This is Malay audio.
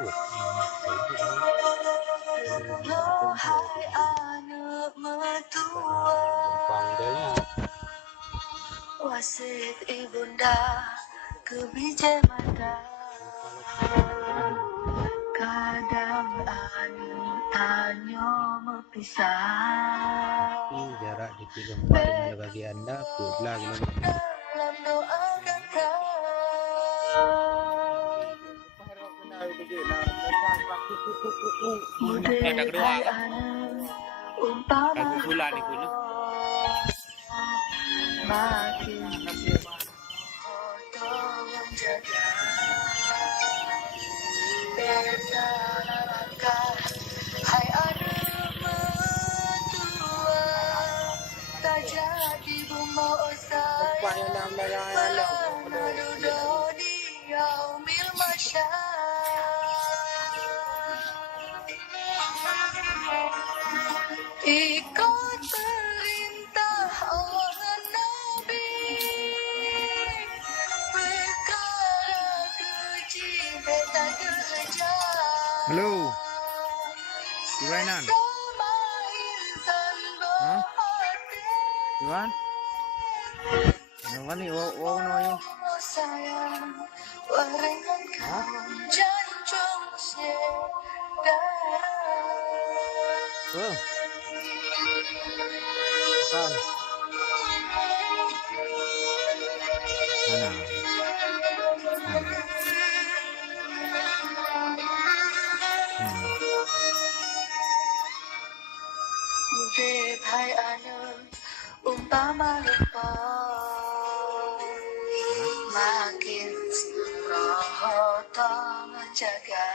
Ủa, thấy cái đấy hai anak mertua wasit ibunda kebijamada kadang anyo berpisah jarak di 3 dengan bagi anda lagi dalam doa kata Yang kedua kan bulan itu nih. Makin menjaga bersama langkah hai anak mertua tak jadi bumbu saya menadu di yaumil masyar ikut perintah Allah dan Nabi perkara keji tak kerja. Halo, Iwanan. Hah? Iwan? Iwan nih, wow no yo. Hah? Oh. Kan. Mana? Urip hai anak umpama lupa makin roh tolong jaga